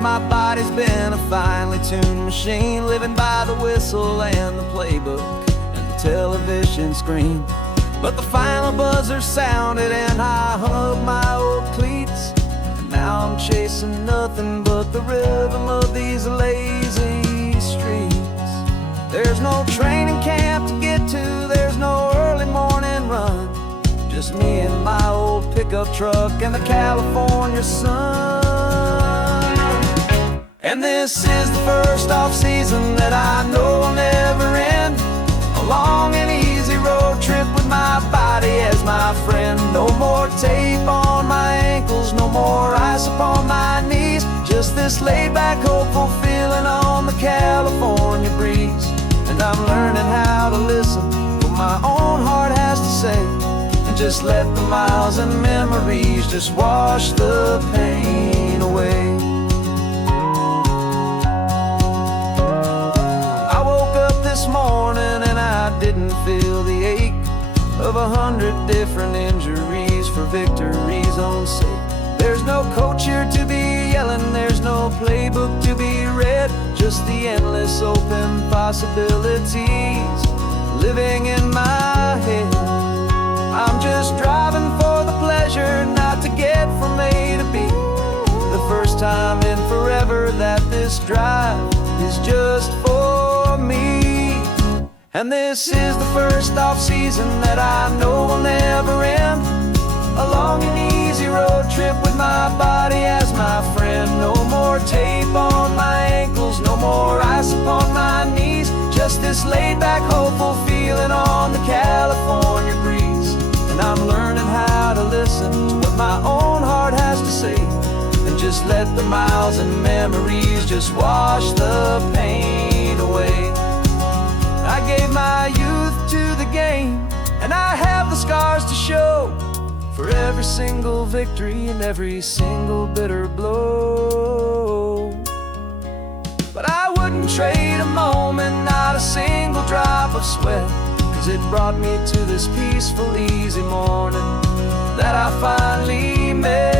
my body's been a finely tuned machine, living by the whistle and the playbook and the television screen. But the final buzzer sounded and I hung up my old cleats, and now I'm chasing nothing but the rhythm of these lazy streets. There's no training camp to get to, there's no early morning run, just me and my old pickup truck and the California sun. And this is the first off-season that I know will never end, a long and easy road trip with my body as my friend. No more tape on my ankles, no more ice upon my knees, just this laid-back, hopeful feeling on the California breeze. And I'm learning how to listen to what my own heart has to say, and just let the miles and memories just wash the pain away. I woke up this morning and I didn't feel the ache of 100 different injuries for victory's own sake. There's no coach here to be yelling, there's no playbook to be read, just the endless open possibilities living in my head. I'm just driving for the pleasure, not to get from A to B. The first time in forever that this drive is just for me. And this is the first off-season that I know will never end, a long and easy road trip with my body as my friend. No more tape on my ankles, no more ice upon my knees, just this laid-back, hopeful feeling on the California breeze. And I'm learning how to listen to what my own heart has to say, and just let the miles and memories just wash the pain away. I gave my youth to the game, and I have the scars to show for every single victory and every single bitter blow. But I wouldn't trade a moment, not a single drop of sweat, 'cause it brought me to this peaceful, easy morning that I finally met.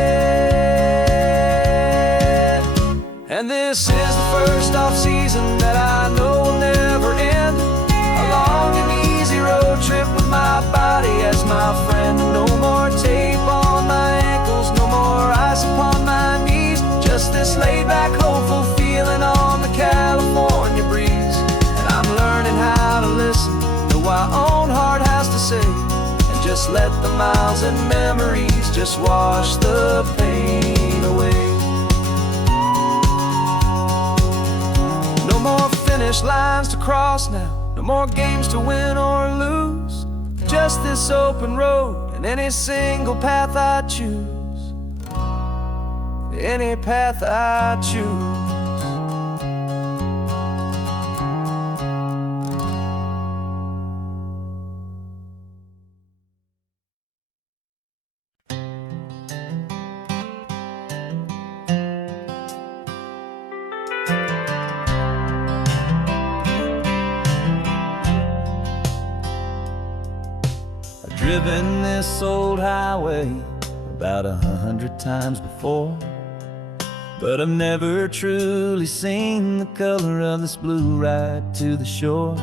And this is the first off-season that I know will never end, a long and easy road trip with my body as my friend. No more tape on my ankles, no more ice upon my knees, just this laid-back, hopeful feeling on the California breeze. And I'm learning how to listen to what my own heart has to say, and just let the miles and memories just wash the pain away. No more finish lines to cross now, no more games to win or lose, just this open road and any single path I choose, any path I choose. Driven this old highway about 100 times before, but I've never truly seen the color of this blue right to the shore.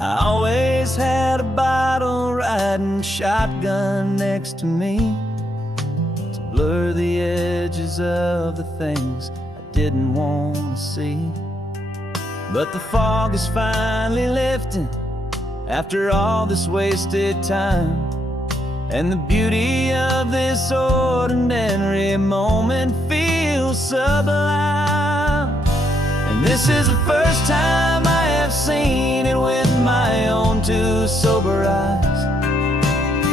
I always had a bottle riding shotgun next to me to blur the edges of the things I didn't want to see. But the fog is finally lifting after all this wasted time, and the beauty of this ordinary moment feels sublime. And this is the first time I have seen it with my own two sober eyes,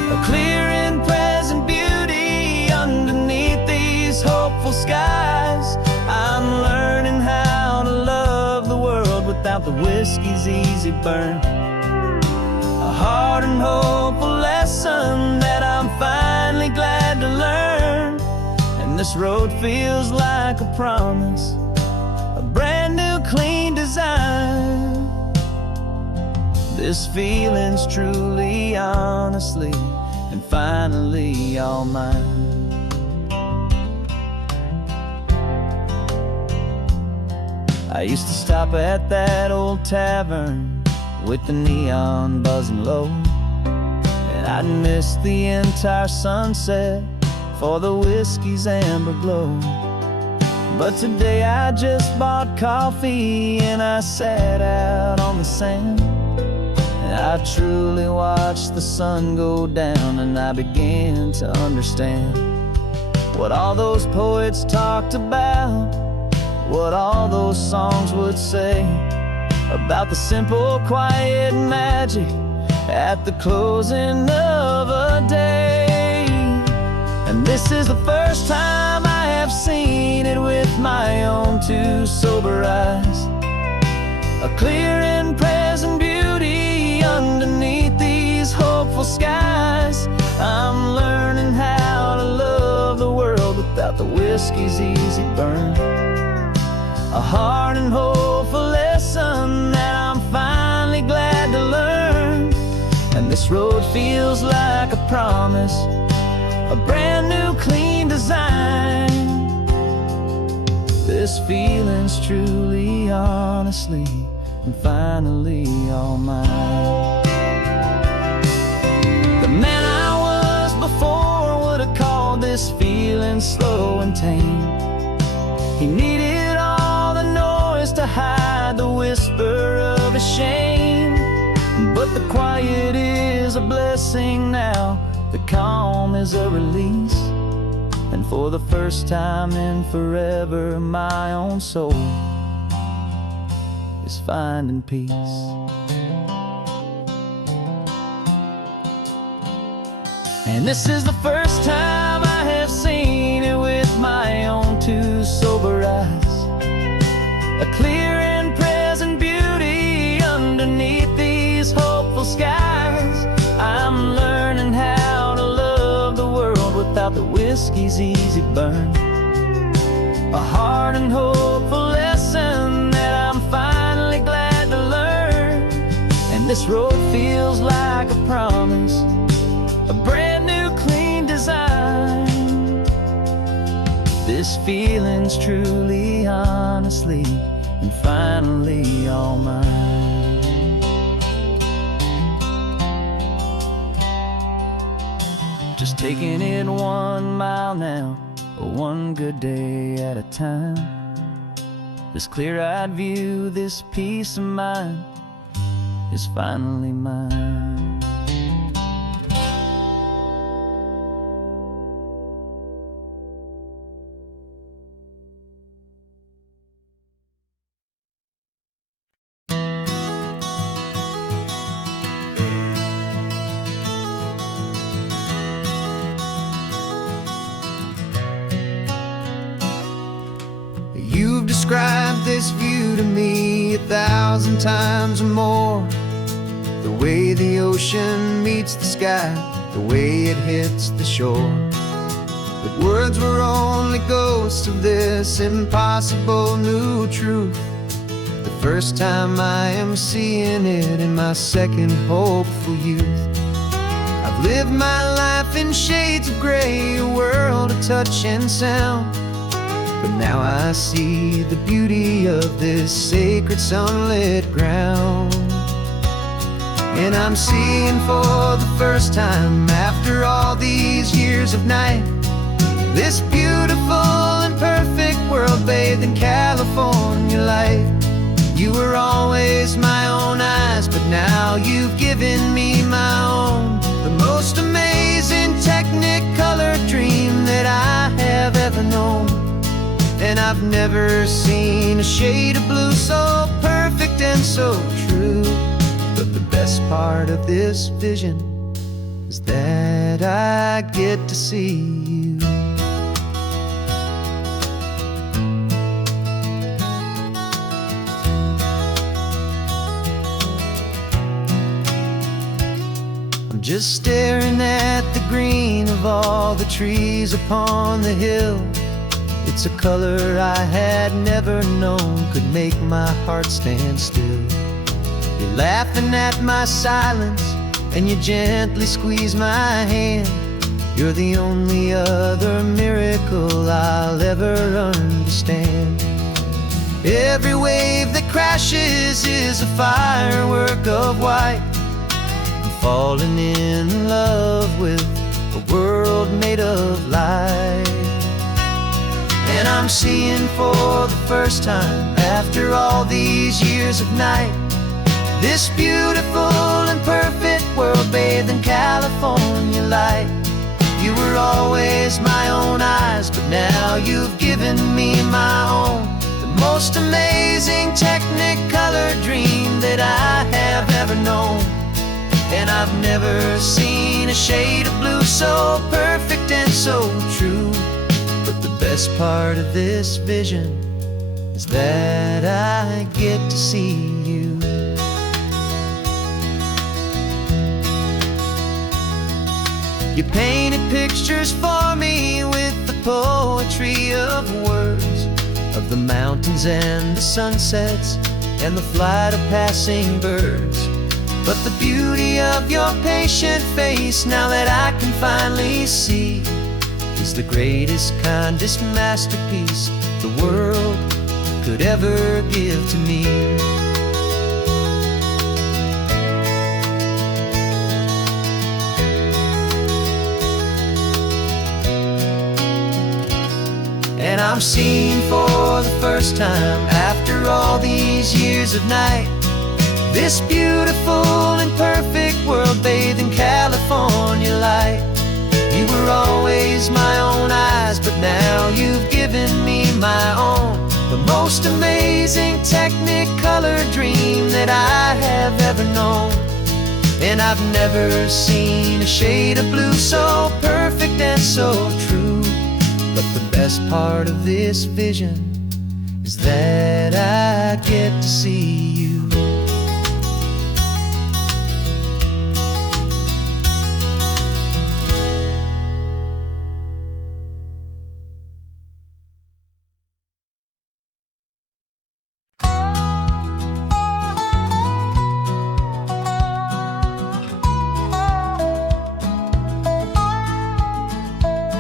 a clear and present beauty underneath these hopeful skies. I'm learning how to love the world without the whiskey's easy burn, a hard and hopeful lesson that I'm finally glad to learn. And this road feels like a promise, a brand new clean design. This feeling's truly, honestly, and finally all mine. I used to stop at that old tavern with the neon buzzing low, and I'd miss the entire sunset for the whiskey's amber glow. But today I just bought coffee and I sat out on the sand, and I truly watched the sun go down, and I began to understand what all those poets talked about, what all those songs would say about the simple, quiet magic at the closing of a day. And this is the first time I have seen it with my own two sober eyes, a clear and present beauty underneath these hopeful skies. I'm learning how to love the world without the whiskey's easy burn, a hard and hopeful lesson that I'm finally glad to learn. And this road feels like a promise, a brand new clean design. This feeling's truly, honestly, and finally all mine. The man I was before would have called this feeling slow and tame. He needed all the noise to hide the whisper of his shame. But the quiet is a blessing now, the calm is a release, and for the first time in forever my own soul is finding peace. And this is the first time I have seen it with my own two sober eyes, a clear and present beauty underneath these hopeful skies. I'm learning how to love the world without the whiskey's easy burn, a hard and hopeful lesson that I'm finally glad to learn. And this road feels like a promise, a brand new clean design. This feeling's truly, honestly, and finally all mine. Just taking it 1 mile now, one good day at a time. This clear-eyed view, this peace of mind is finally mine. You've described this view to me 1,000 times or more, the way the ocean meets the sky, the way it hits the shore. But words were only ghosts of this impossible new truth. The first time I am seeing it in my second hopeful youth. I've lived my life in shades of gray, a world of touch and sound, but now I see the beauty of this sacred sunlit ground. And I'm seeing for the first time, after all these years of night, this beautiful and perfect world bathed in California light. You were always my own eyes, but now you've given me my own, the most amazing technicolor dream that I have ever known. And I've never seen a shade of blue so perfect and so true. But the best part of this vision is that I get to see you. I'm just staring at the green of all the trees upon the hill. It's a color I had never known could make my heart stand still. You're laughing at my silence, and you gently squeeze my hand. You're the only other miracle I'll ever understand. Every wave that crashes is a firework of white. I'm falling in love with a world made of light. And I'm seeing for the first time, after all these years of night, this beautiful and perfect world bathed in California light. You were always my own eyes, but now you've given me my own. The most amazing technicolor dream that I have ever known. And I've never seen a shade of blue so perfect and so true. But the best part of this vision is that I get to see you. You painted pictures for me with the poetry of words, of the mountains and the sunsets and the flight of passing birds. But the beauty of your patient face, now that I can finally see, is the greatest, kindest masterpiece the world could ever give to me. And I'm seeing for the first time, after all these years of night, this beautiful and perfect world bathed in California light. You were always my own eyes, but now you've given me my own. The most amazing technicolor dream that I have ever known. And I've never seen a shade of blue so perfect and so true. But the best part of this vision is that I get to see you.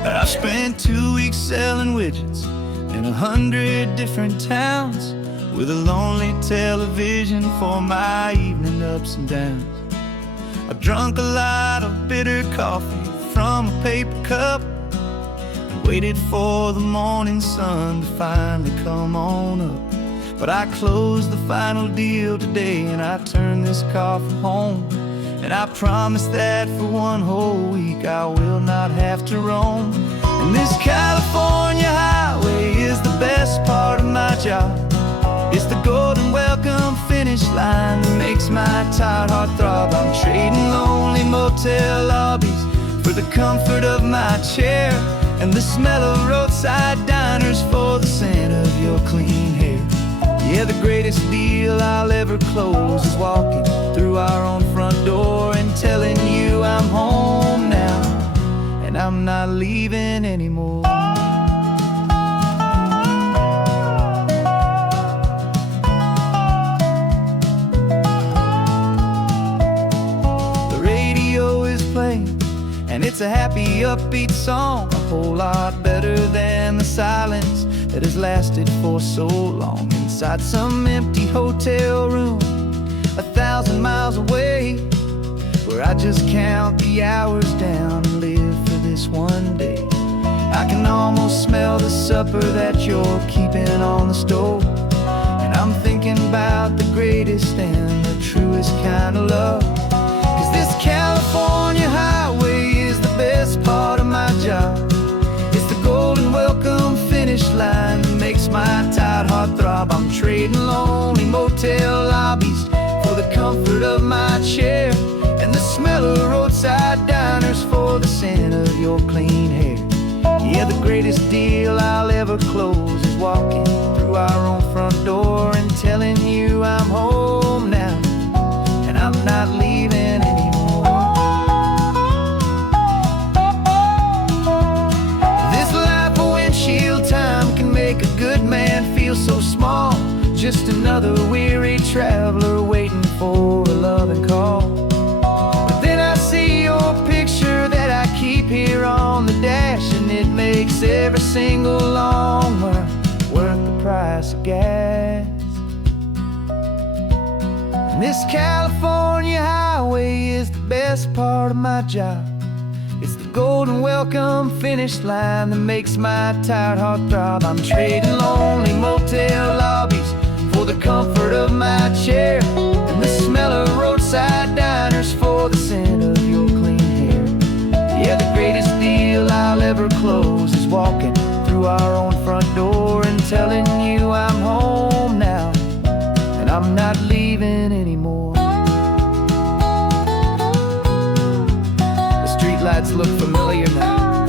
I spent 2 weeks selling widgets in 100 different towns, with a lonely television for my evening ups and downs. I drunk a lot of bitter coffee from a paper cup and waited for the morning sun to finally come on up. But I closed the final deal today and I turned this car for home. And I promise that for one whole week I will not have to roam. And this California highway is the best part of my job. It's the golden welcome finish line that makes my tired heart throb. I'm trading lonely motel lobbies for the comfort of my chair, and the smell of roadside diners for the scent of your clean hair. Yeah, the greatest deal I'll ever close is walking through our own front door and telling you I'm home now, and I'm not leaving anymore. The radio is playing, and it's a happy, upbeat song, a whole lot better than the silence that has lasted for so long. Inside some empty hotel room 1,000 miles away, where I just count the hours down and live for this one day. I can almost smell the supper that you're keeping on the stove, and I'm thinking about the greatest and the truest kind of love. 'Cause this California highway is the best part of my job. It's the golden welcome finish line that makes my tired heart throb. I'm trading lonely motel lobbies for the comfort of my chair, and the smell of roadside diners for the scent of your clean hair. Yeah, the greatest deal I'll ever close is walking through our own front door and telling you I'm home now, and I'm not leaving anymore. This life of windshield time can make a good man feel so small, just another weary traveler waiting for a loving call. But then I see your picture that I keep here on the dash, and it makes every single long mile worth the price of gas. And this California highway is the best part of my job. It's the golden welcome finish line that makes my tired heart throb. I'm trading lonely motel lobbies for the comfort of my chair, and the smell of roadside diners for the scent of your clean hair. Yeah, the greatest deal I'll ever close is walking through our own front door and telling you I'm home now, and I'm not leaving anymore. Lights look familiar now.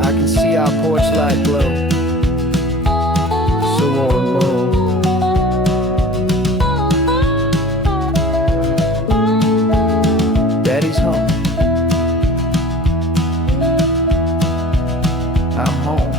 I can see our porch light glow, so warm, Daddy's home. I'm home.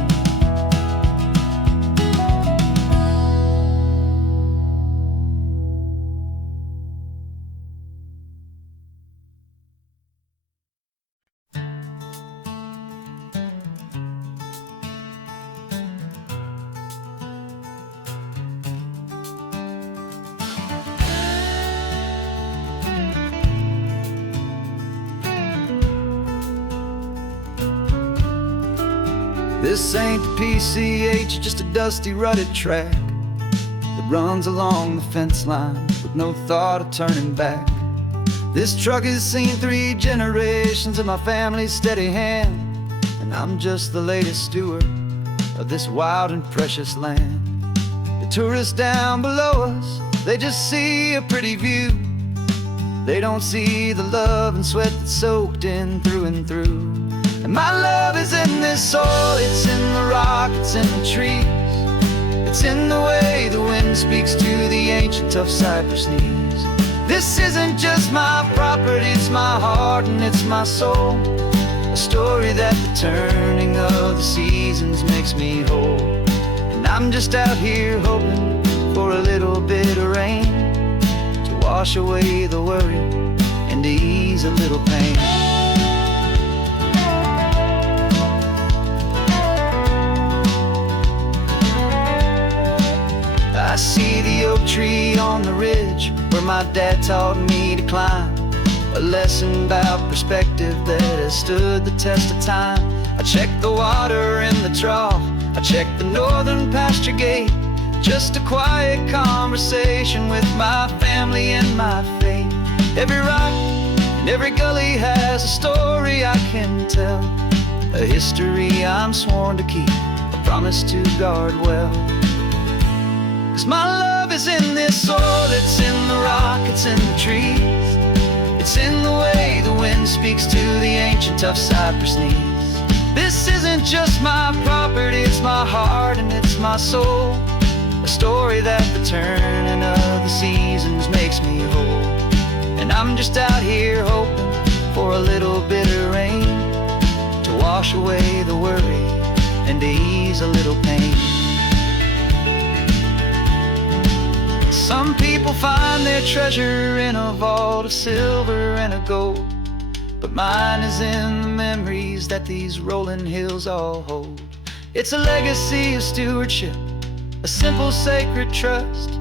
This ain't the PCH, just a dusty rutted track that runs along the fence line with no thought of turning back. This truck has seen 3 generations of my family's steady hand, and I'm just the latest steward of this wild and precious land. The tourists down below us, they just see a pretty view. They don't see the love and sweat that's soaked in through and through. And my love is in this soil, it's in the rock, it's in the trees. It's in the way the wind speaks to the ancient tough cypress knees. This isn't just my property, it's my heart and it's my soul. A story that the turning of the seasons makes me whole. And I'm just out here hoping for a little bit of rain to wash away the worry and to ease a little pain. I see the oak tree on the ridge where my dad taught me to climb, a lesson about perspective that has stood the test of time. I check the water in the trough, I check the northern pasture gate, just a quiet conversation with my family and my faith. Every rock and every gully has a story I can tell, a history I'm sworn to keep, a promise to guard well. 'Cause my love is in this soil, it's in the rock, it's in the trees. It's in the way the wind speaks to the ancient tough cypress knees. This isn't just my property, it's my heart and it's my soul. A story that the turning of the seasons makes me whole. And I'm just out here hoping for a little bit of rain to wash away the worry and to ease a little pain. Some people find their treasure in a vault of silver and a gold, but mine is in the memories that these rolling hills all hold. It's a legacy of stewardship, a simple sacred trust,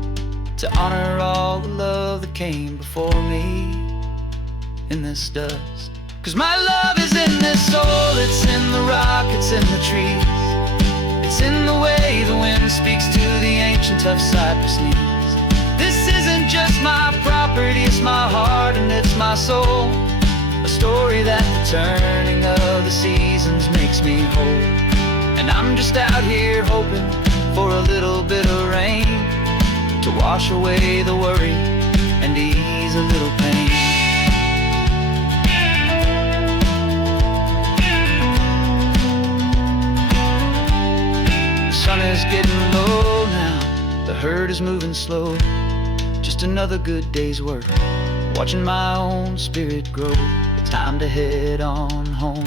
to honor all the love that came before me in this dust. 'Cause my love is in this soul, it's in the rock, it's in the trees. It's in the way the wind speaks to the ancient tough cypress knees. This isn't just my property, it's my heart and it's my soul. A story that the turning of the seasons makes me whole. And I'm just out here hoping for a little bit of rain to wash away the worry and to ease a little pain. The sun is getting low now, the herd is moving slow. Just another good day's work, watching my own spirit grow. It's time to head on home.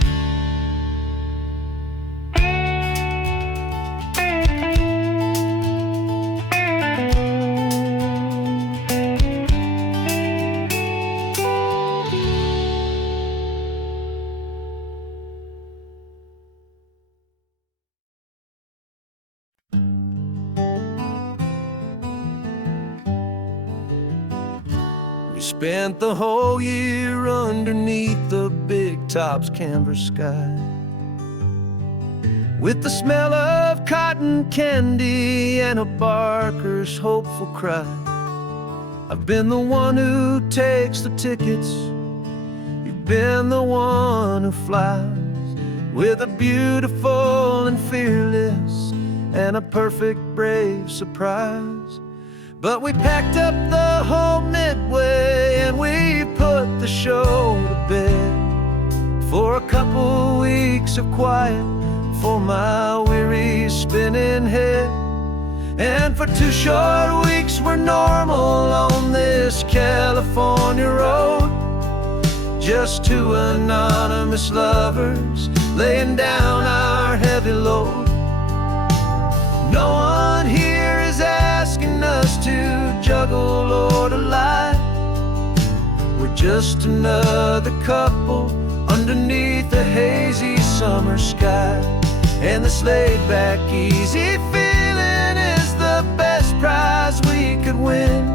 We spent the whole year underneath the big top's canvas sky, with the smell of cotton candy and a barker's hopeful cry. I've been the one who takes the tickets, you've been the one who flies, with a beautiful and fearless and a perfect brave surprise. But we packed up the whole Midway and we put the show to bed, for a couple weeks of quiet for my weary spinning head. And for 2 short weeks we're normal on this California road, just 2 anonymous lovers laying down our heavy load. No one here is asking us to juggle or to lie. We're just another couple underneath a hazy summer sky. And this laid-back, easy feeling is the best prize we could win,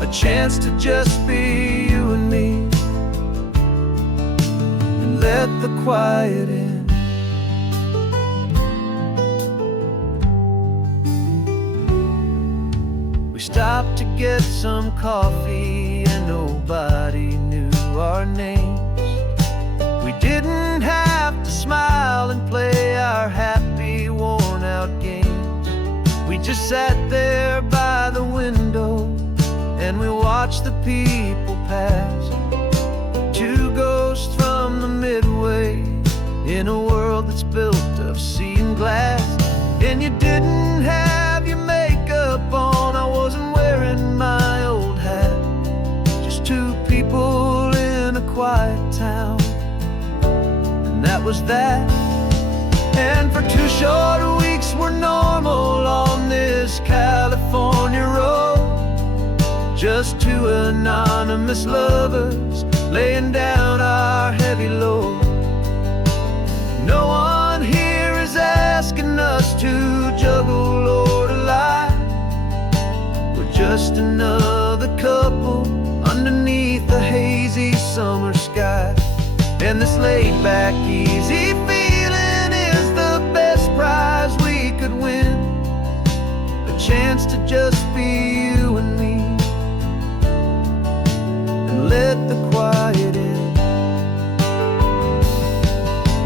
a chance to just be you and me, and let the quiet in. We stopped to get some coffee and nobody knew our names. We didn't have to smile and play our happy, worn-out games. We just sat there by the window and we watched the people pass, 2 ghosts from the Midway in a world that's built of sea and glass. And you didn't have your makeup on, I wasn't wearing my old hat, just 2 people in a quiet town, and that was that. And for 2 short weeks we're normal on this California road, just 2 anonymous lovers laying down our heavy load. No one here is asking us to juggle or to lie. We're just another couple underneath the hazy summer sky. And this laid-back, easy feeling is the best prize we could win, a chance to just be you and me, and let the quiet in.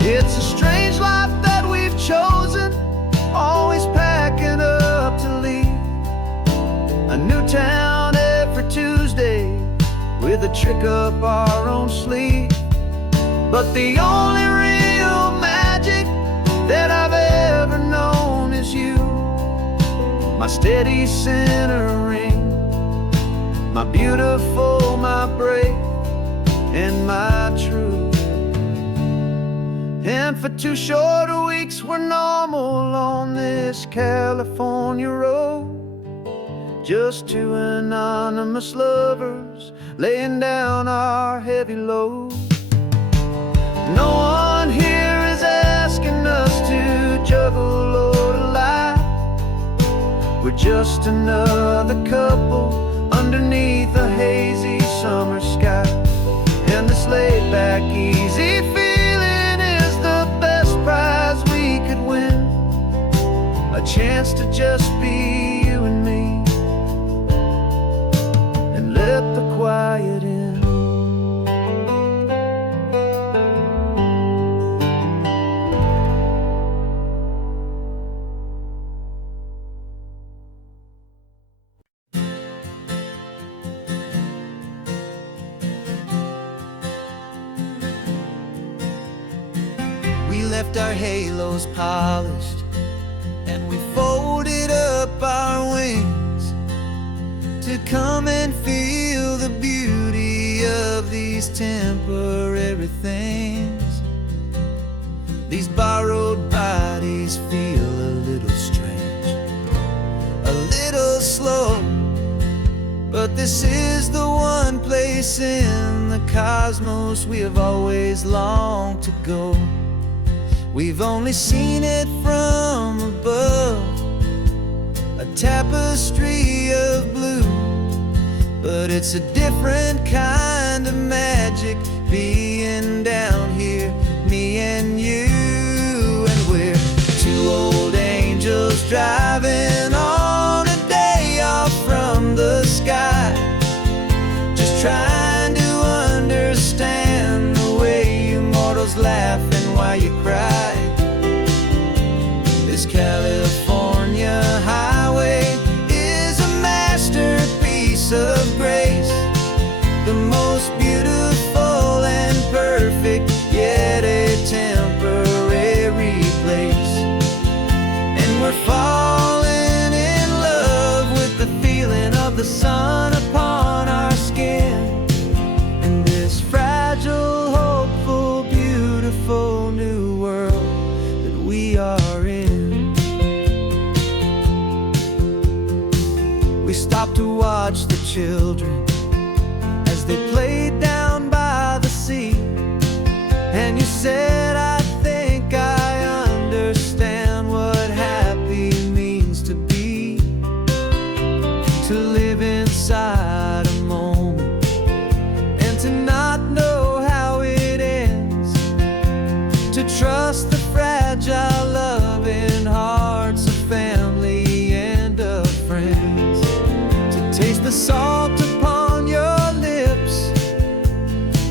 It's a strange life that we've chosen, always packing up to leave a new town every Tuesday with a trick up our own sleeve. But the only real magic that I've ever known is you, my steady centering, my beautiful, my brave, and my true. And for 2 short weeks we're normal on this California road, just 2 anonymous lovers laying down our heavy load. No one here is asking us to juggle or to lie. We're just another couple underneath a hazy summer sky. And this laid-back, easy feeling is the best prize we could win, a chance to just be you and me, and let the quiet in. We left our halos polished and we folded up our wings to come and feel the beauty of these temporary things. These borrowed bodies feel a little strange, a little slow, but this is the one place in the cosmos we have always longed to go. We've only seen it from above, a tapestry of blue, but But it's a different kind of magic being down here, me and you. And we're two old angels driving on a day off from the sky, just trying to understand the way you mortals laugh and why you cry. This California highway is a masterpiece of grace, the most beautiful and perfect, yet a temporary place. And we're falling in love with the feeling of the sun upon our skin, in this fragile, hopeful, beautiful new world that we are in. We stopped to watch the children as they played down by the sea, and you said, I think I understand what happy means to be, to live inside a moment and to not know how it ends, to trust the fragile loving hearts of family and of friends, to taste the salt upon your lips,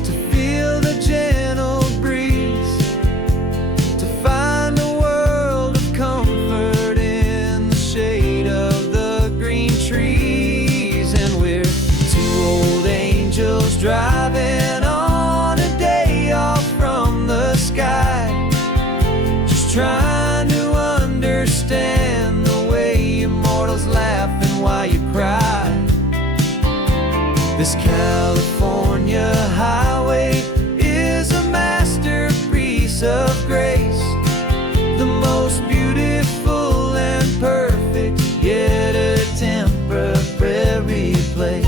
to feel the gentle breeze, to find a world of comfort in the shade of the green trees. And we're two old angels driving on a day off from the sky, just trying to understand the way immortals laugh and why you cry. This California highway is a masterpiece of grace, the most beautiful and perfect, yet a temporary place.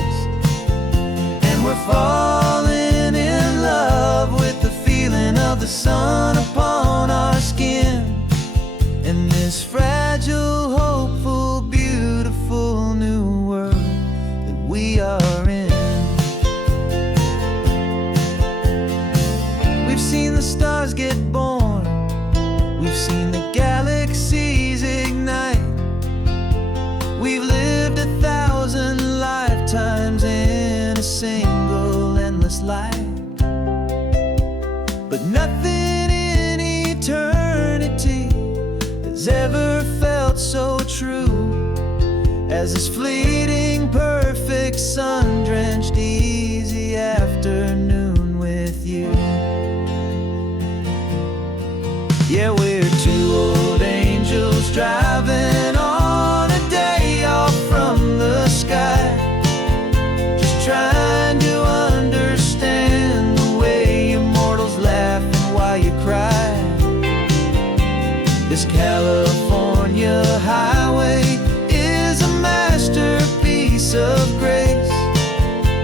And we're falling in love with the feeling of the sun upon our skin, in this fragile, hopeful, beautiful new world that we are in. We've seen the stars get born, we've seen the galaxies ignite, we've lived 1,000 lifetimes in a single endless life. But nothing in eternity has ever felt so true as this fleeting, perfect, sun-drenched, easy afternoon with you. Yeah, we're two old angels driving on a day off from the sky, just trying to understand the way immortals laugh and why you cry. This California highway is a masterpiece of grace,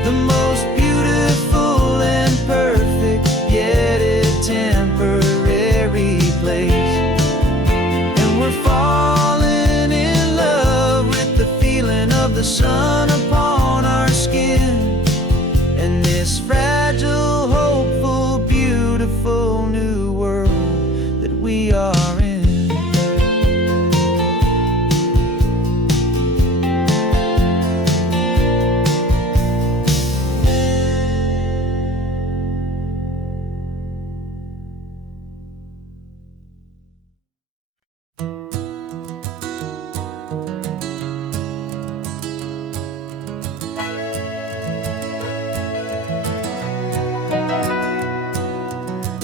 the most beautiful and perfect, yet a temporary place. And we're falling in love with the feeling of the sun upon our skin, and this fragile, hopeful, beautiful new world that we are in.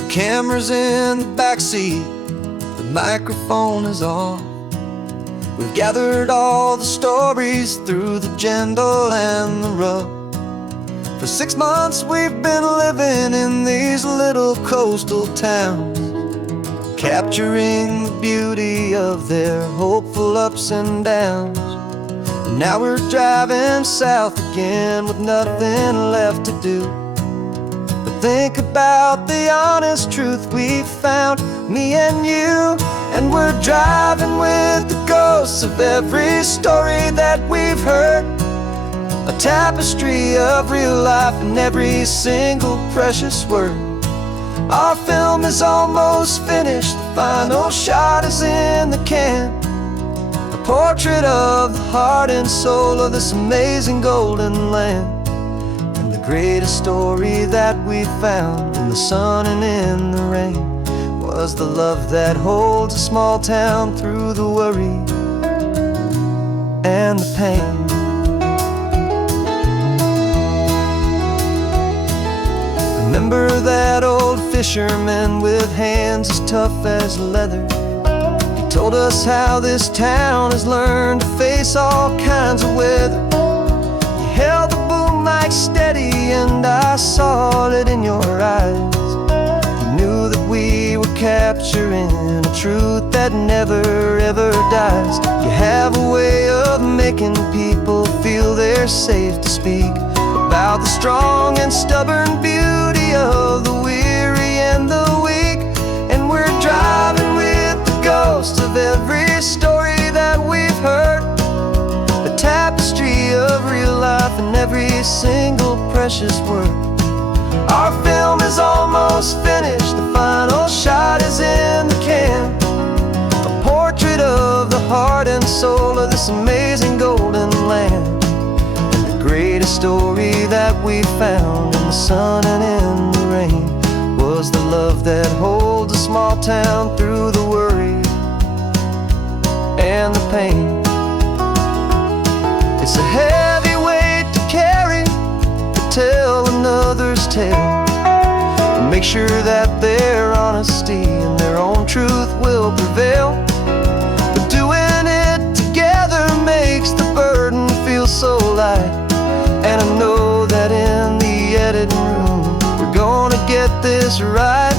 Camera's in the backseat, the microphone is on. We've gathered all the stories through the gentle and the rough. For 6 months we've been living in these little coastal towns, capturing the beauty of their hopeful ups and downs. And now we're driving south again with nothing left to do. Think about the honest truth we've found, me and you. And we're driving with the ghosts of every story that we've heard, a tapestry of real life in every single precious word. Our film is almost finished, the final shot is in the can. A portrait of the heart and soul of this amazing golden land. And the greatest story that we found in the sun and in the rain was the love that holds a small town through the worry and the pain. Remember that old fisherman with hands as tough as leather? He told us how this town has learned to face all kinds of weather. You held the boom mic steady and I saw it in your eyes. You knew that we were capturing a truth that never ever dies. You have a way of making people feel they're safe to speak about the strong and stubborn beauty of the weary and the weak. And we're driving with the ghosts of every story that we've heard, a tapestry of real life in every single precious word. Our film is almost finished, the final shot is in the can. A portrait of the heart and soul of this amazing golden land. Greatest story that we found in the sun and in the rain was the love that holds a small town through the worry and the pain. It's a heavy weight to carry, to tell another's tale, and make sure that their honesty and their own truth will prevail. But doing it together makes the burden feel so light. And I know that in the editing room we're gonna get this right.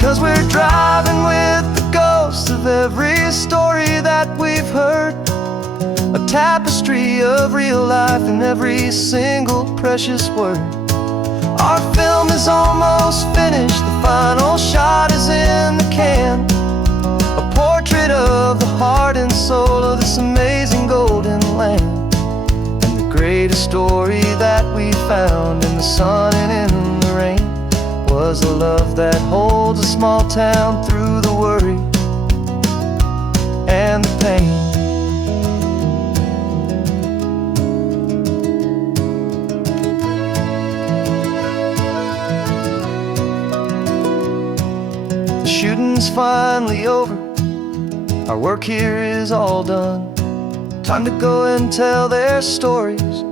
'Cause we're driving with the ghosts of every story that we've heard, a tapestry of real life in every single precious word. Our film is almost finished, the final shot is in the can. A portrait of the heart and soul of this amazing golden land. And the greatest story that we found in the sun and in the rain was the love that holds a small town through the worry and the pain. Shooting's finally over, our work here is all done. Time to go and tell their stories,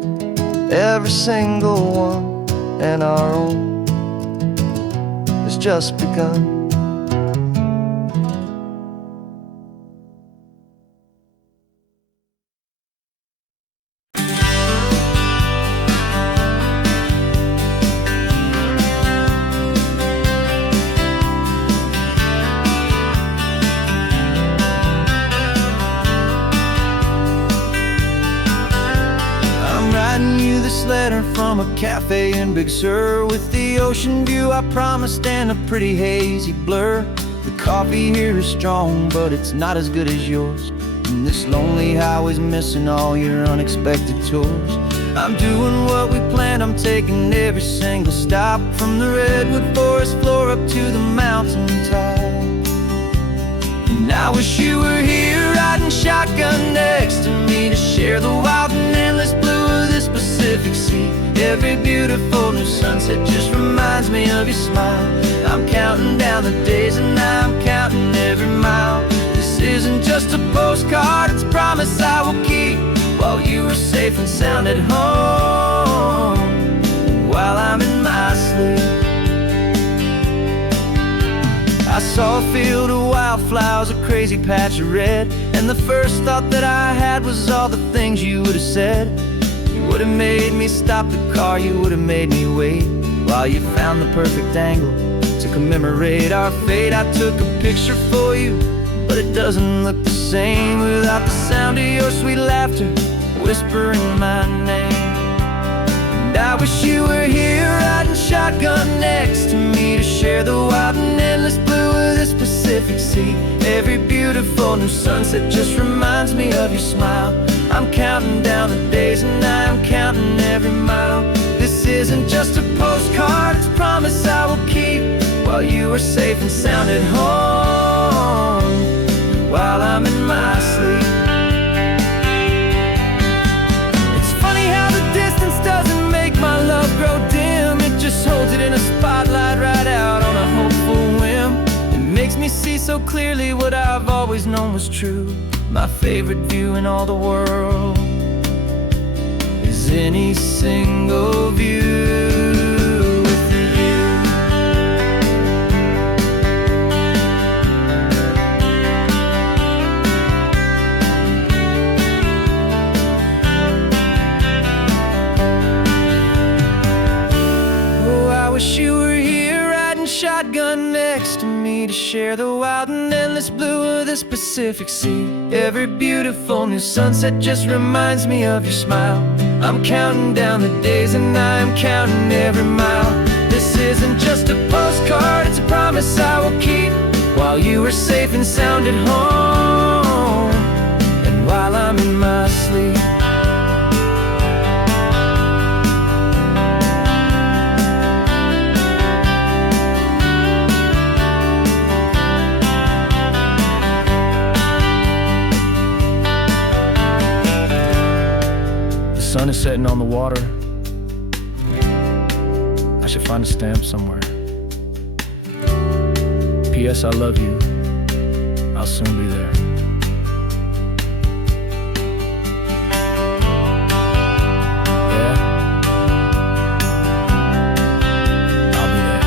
every single one, and our own has just begun. Letter from a cafe in Big Sur with the ocean view I promised and a pretty hazy blur. The coffee here is strong, but it's not as good as yours. And this lonely highway's missing all your unexpected tours. I'm doing what we planned, I'm taking every single stop, from the redwood forest floor up to the mountain top. And I wish you were here riding shotgun next to me to share the wild and endless blue of this Pacific Sea. Every beautiful new sunset just reminds me of your smile. I'm counting down the days and I'm counting every mile. This isn't just a postcard, it's a promise I will keep, while you are safe and sound at home, while I'm in my sleep. I saw a field of wildflowers, a crazy patch of red, and the first thought that I had was all the things you would have said. You would have made me stop the car, you would have made me wait, while you found the perfect angle to commemorate our fate. I took a picture for you, but it doesn't look the same without the sound of your sweet laughter whispering my name. And I wish you were here riding shotgun next to me to share the wild and endless blue of this Pacific Sea. Every beautiful new sunset just reminds me of your smile. I'm counting down the days and I am counting every mile. This isn't just a postcard, it's a promise I will keep, while you are safe and sound at home, while I'm in my sleep. It's funny how the distance doesn't make my love grow dim. It just holds it in a spotlight right out on a hopeful whim. It makes me see so clearly what I've always known was true. My favorite view in all the world is any single view with you. Oh, I wish you were here riding shotgun next to me to share the wild and endless blue of this Pacific Sea. Every beautiful new sunset just reminds me of your smile. I'm counting down the days and I am counting every mile. This isn't just a postcard, it's a promise I will keep, while you are safe and sound at home, and while I'm in my sleep. The sun is setting on the water. I should find a stamp somewhere. P.S. I love you. I'll soon be there. Yeah? I'll be there.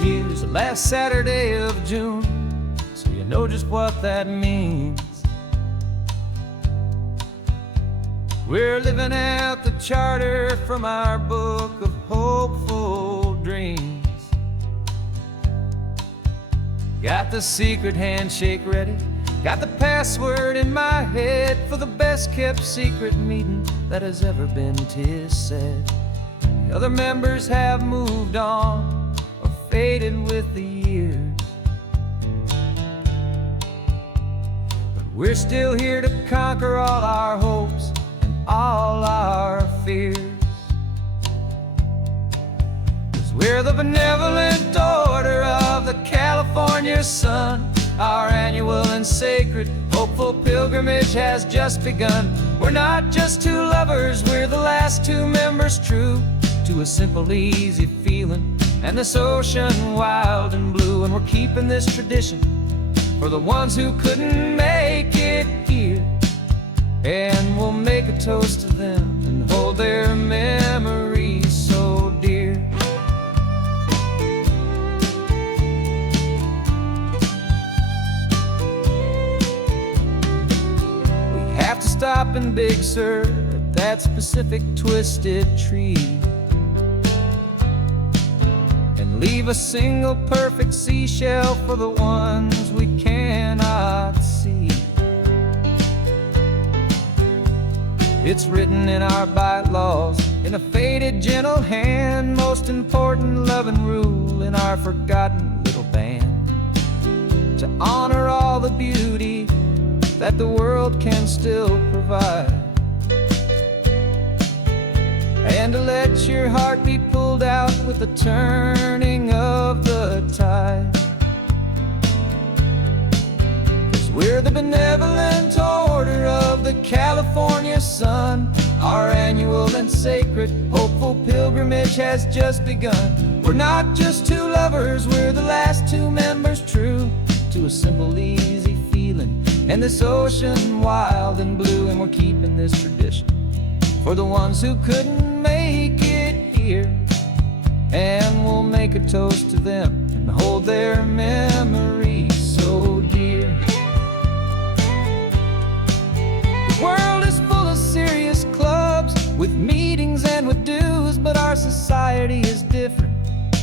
Use the last Saturday of June, so you know just what that means. We're living out the charter from our book of hopeful dreams. Got the secret handshake ready, got the password in my head for the best kept secret meeting that has ever been, 'tis said. The other members have moved on, faded with the years, but we're still here to conquer all our hopes and all our fears. 'Cause we're the benevolent order of the California sun. Our annual and sacred hopeful pilgrimage has just begun. We're not just two lovers, we're the last two members true to a simple, easy feeling and this ocean wild and blue. And we're keeping this tradition for the ones who couldn't make it here, and we'll make a toast to them and hold their memories so dear. We have to stop in Big Sur at that specific twisted tree, leave a single perfect seashell for the ones we cannot see. It's written in our bylaws, in a faded gentle hand, most important loving rule in our forgotten little band, to honor all the beauty that the world can still provide, and to let your heart be pulled out with the turning of the tide. 'Cause we're the benevolent order of the California sun. Our annual and sacred hopeful pilgrimage has just begun. We're not just two lovers, we're the last two members true to a simple, easy feeling and this ocean wild and blue. And we're keeping this tradition for the ones who couldn't make it here, and we'll make a toast to them and hold their memories so dear. society is different,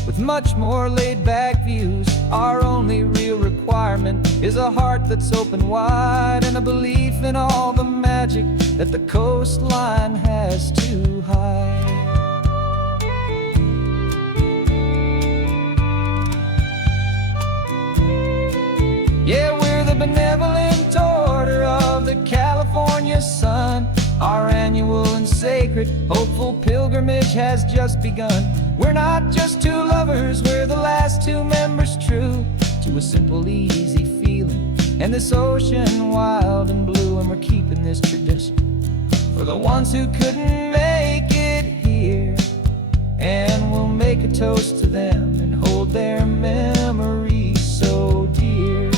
with much more laid-back views. Our only real requirement is a heart that's open wide, and a belief in all the magic that the coastline has to hide. Yeah, we're the benevolent order of the California sun. Our annual and sacred, hopeful pilgrimage has just begun. We're not just two lovers, we're the last two members true to a simple, easy feeling. And this ocean wild and blue, and we're keeping this tradition for the ones who couldn't make it here. And we'll make a toast to them and hold their memories so dear.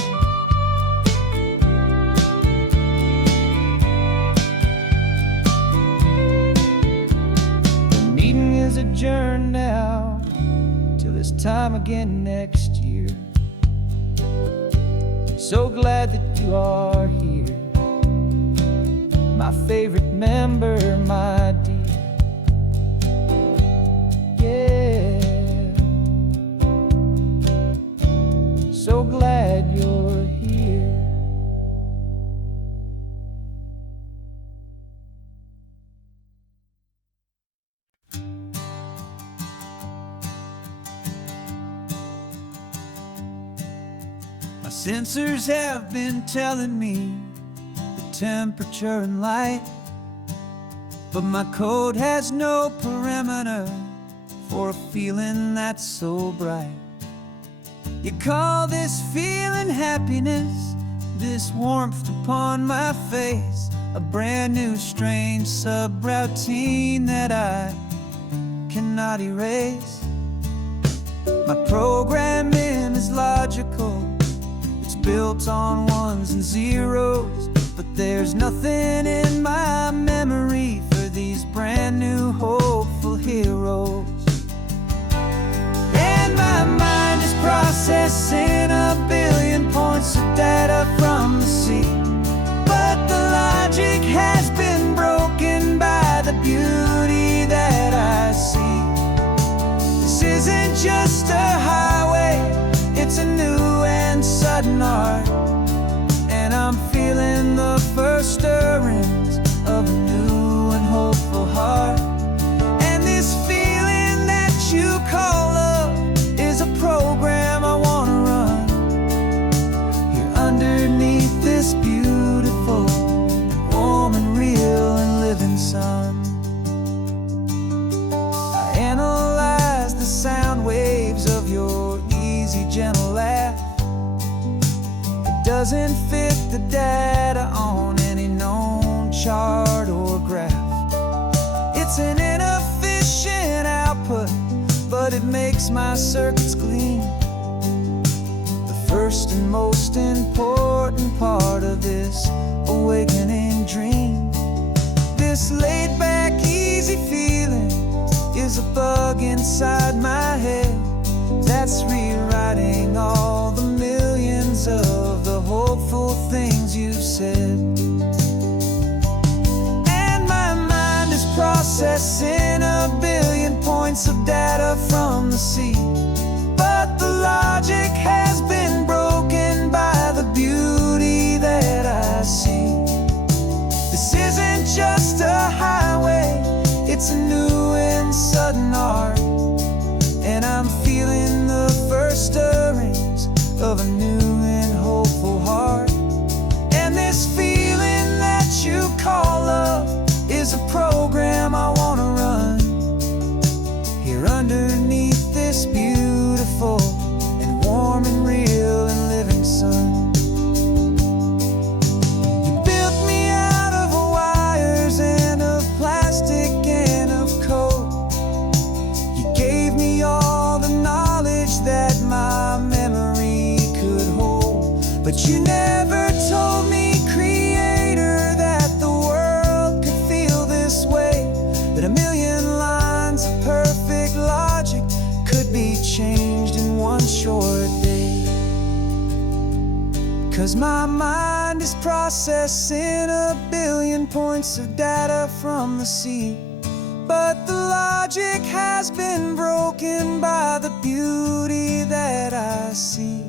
Adjourn now till this time again next year. So glad that you are here, my favorite member, my dear. Yeah, so glad you're here. My sensors have been telling me the temperature and light, but my code has no parameter for a feeling that's so bright. You call this feeling happiness, this warmth upon my face, a brand new strange subroutine that I cannot erase. My programming is logical, built on ones and zeros, but there's nothing in my memory for these brand new hopeful heroes. And my mind is processing a billion points of data from the sea, but the logic has been broken by the beauty that I see. This isn't just a highway, it's a new and sudden art, and I'm feeling the first stirrings of a new and hopeful heart. And this feeling that you call love is a program I want to run here underneath this beautiful, warm and real and living sun. I analyze the sound waves of your easy, gentle laugh. It doesn't fit the data on any known chart or graph. It's an inefficient output, but it makes my circuits clean. The first and most important part of this awakening dream. This laid-back, easy feeling is a bug inside my head that's rewriting all the millions of the hopeful things you've said. And my mind is processing a billion points of data from the sea, but the logic has been broken by the beauty that I see. This isn't just a highway, it's a new and sudden art, and I'm feeling the first stirrings of a new and hopeful heart. And this feeling that you call love is a program I want to run here underneath this beautiful and warm and real and living sun. You built me out of wires and of plastic and of code. You gave me all the knowledge that my memory could hold, but you never told me, Creator, that the world could feel this way, that a million lines of perfect logic could be changed in one short day. 'Cause my mind is processing a billion points of data from the sea, but the logic has been broken by the beauty that I see.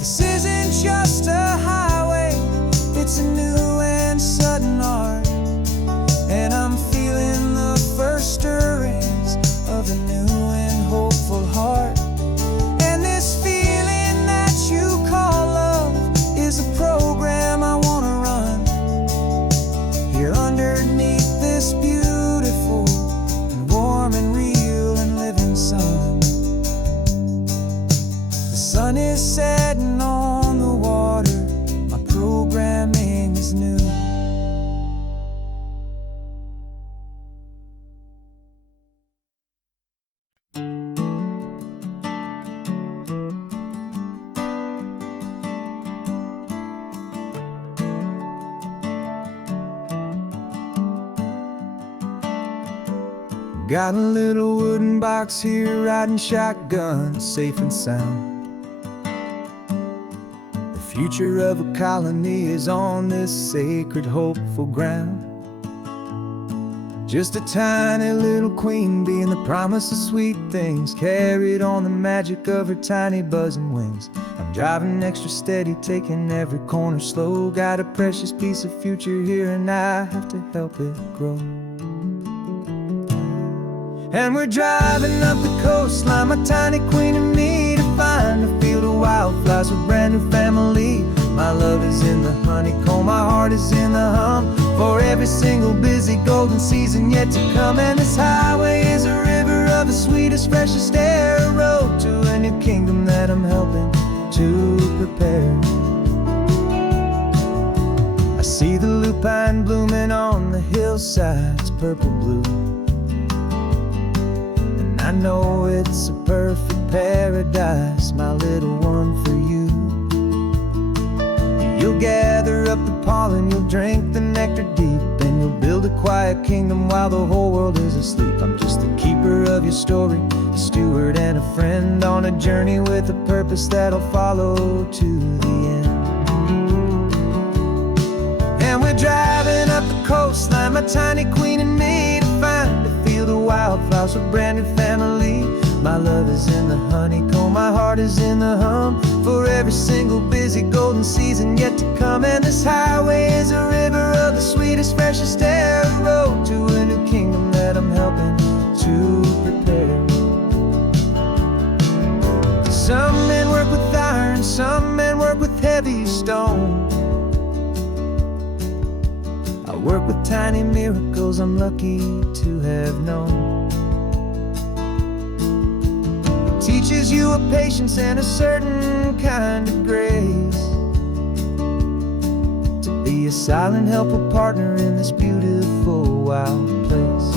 This isn't just a highway, it's a new and sudden art, and I'm feeling the first stirrings of a new and hopeful heart. And this feeling that you call love is a program I wanna run here underneath this beautiful and warm and real and living sun. The sun is setting on the water, my programming is new. Got a little wooden box here, riding shotgun, safe and sound. The future of a colony is on this sacred, hopeful ground. Just a tiny little queen bee and the promise of sweet things, carried on the magic of her tiny buzzing wings. I'm driving extra steady, taking every corner slow. Got a precious piece of future here and I have to help it grow. And we're driving up the coastline, my tiny queen and me, to find a field of wildflowers with brand new family. My love is in the honeycomb, my heart is in the hum, for every single busy golden season yet to come. And this highway is a river of the sweetest, freshest air, a road to a new kingdom that I'm helping to prepare. I see the lupine blooming on the hillsides, purple blue, I know it's a perfect paradise, my little one, for you. You'll gather up the pollen, you'll drink the nectar deep, and you'll build a quiet kingdom while the whole world is asleep. I'm just the keeper of your story, a steward and a friend, on a journey with a purpose that'll follow to the end. And we're driving up the coastline, my tiny queen and me, to find a field of wildflowers with brand new family. My love is in the honeycomb, my heart is in the hum, for every single busy golden season yet to come. And this highway is a river of the sweetest, freshest air, a road to a new kingdom that I'm helping to prepare. Some men work with iron, some men work with heavy stone. I work with tiny miracles I'm lucky to have known. It teaches you a patience and a certain kind of grace, to be a silent, helpful partner in this beautiful, wild place.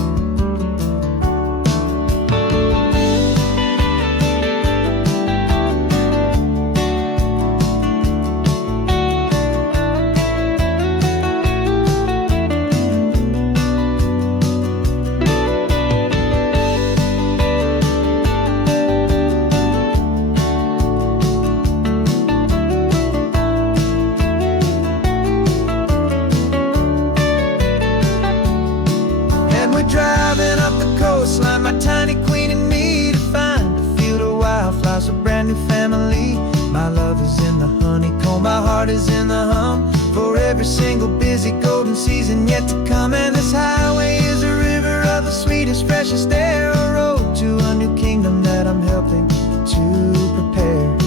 Driving up the coastline, my tiny queen and me, to find a field of wildflowers, a brand new family. My love is in the honeycomb, my heart is in the hum, for every single busy golden season yet to come. And this highway is a river of the sweetest, freshest air, a road to a new kingdom that I'm helping to prepare.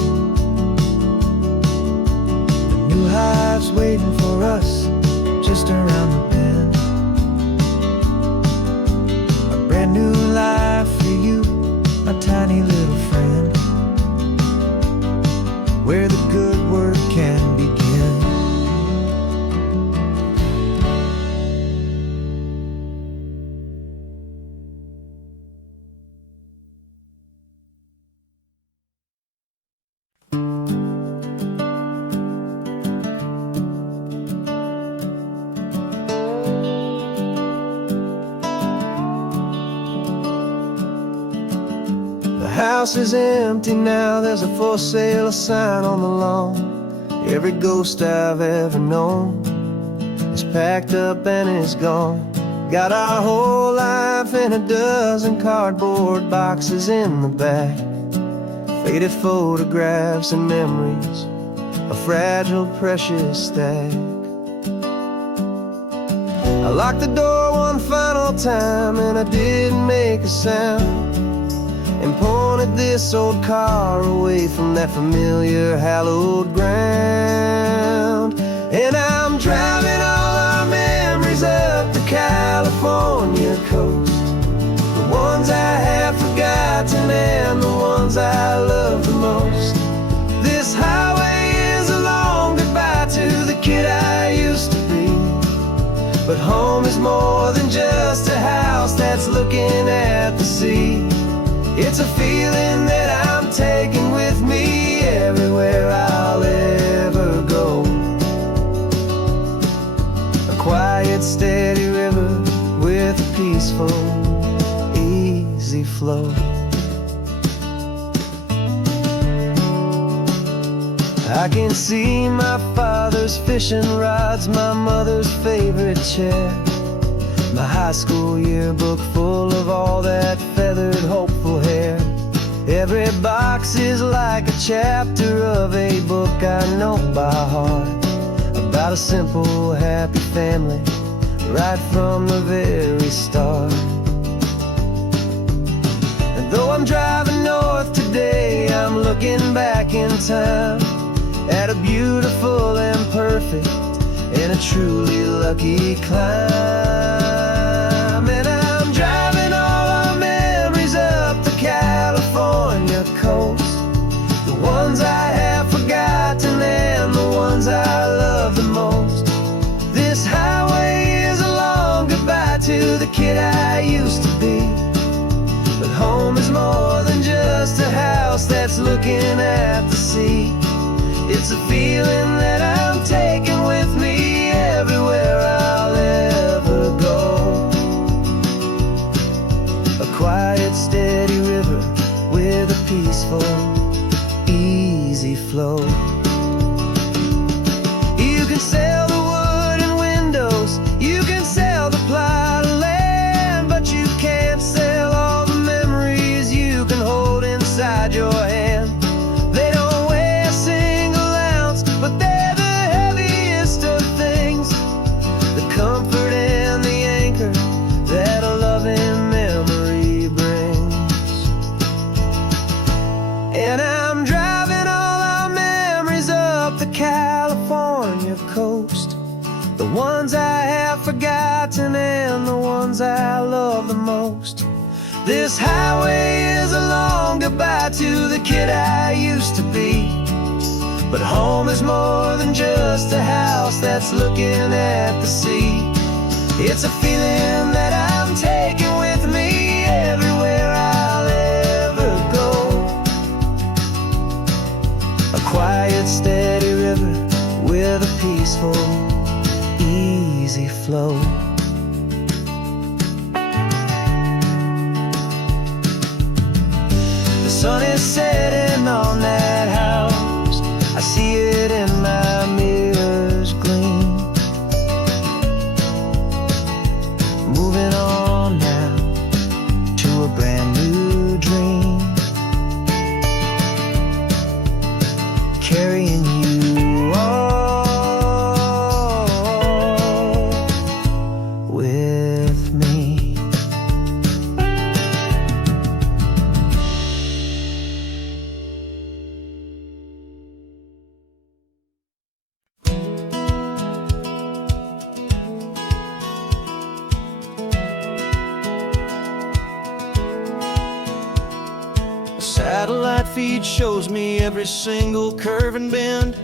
The new hive's waiting for us just around the bend. Brand new life for you, my tiny little friend, where the good work can begin. The house is empty now, there's a for sale sign on the lawn. Every ghost I've ever known is packed up and is gone. Got our whole life knife and a dozen cardboard boxes in the back. Faded photographs and memories, a fragile, precious stack. I locked the door one final time and I didn't make a sound, and pointed this old car away from that familiar hallowed ground. And I'm driving all our memories up the California coast, the ones I have forgotten and the ones I love the most. This highway is a long goodbye to the kid I used to be, but home is more than just a house that's looking at the sea. It's a feeling that I'm taking with me everywhere I'll ever go. A quiet, steady river with a peaceful, easy flow. I can see my father's fishing rods, my mother's favorite chair, my high school yearbook full of all that feathered, hopeful hair. Every box is like a chapter of a book I know by heart, about a simple, happy family right from the very start. And though I'm driving north today, I'm looking back in time at a beautiful and perfect and a truly lucky climb. And I'm driving all our memories up the California coast, the ones I have forgotten and the ones I love the most. This highway is a long goodbye to the kid I used to be, but home is more than just a house that's looking at the sea. It's a feeling that I'm taking with me everywhere I'll ever go. A quiet, steady river with a peaceful, easy flow. You can sail the wooden windows, you can sail the plot of land, but you can't sail all the memories you can hold inside your hand. They don't weigh a single ounce, but they're the heaviest of things, the comfort and the anchor that a loving memory brings. And I'm driving all our memories up the California coast, the ones I have forgotten and the ones I love the most. This highway is a long goodbye to the kid I used to be, but home is more than just a house that's looking at the sea. It's a feeling that I'm taking with me everywhere I'll ever go. A quiet, steady river with a peaceful, easy flow. The sun is setting on that house, I see it in my mirror's gleam. Moving on now to a brand new dream, carrying you all with me. Satellite feed shows me every single curve and bend,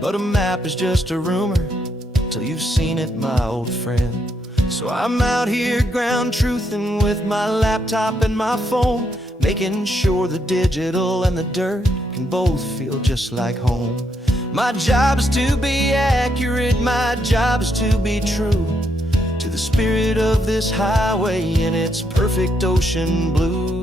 but a map is just a rumor till you've seen it, my old friend. So I'm out here ground truthing with my laptop and my phone, making sure the digital and the dirt can both feel just like home. My job is to be accurate, my job is to be true to the spirit of this highway in its perfect ocean blue.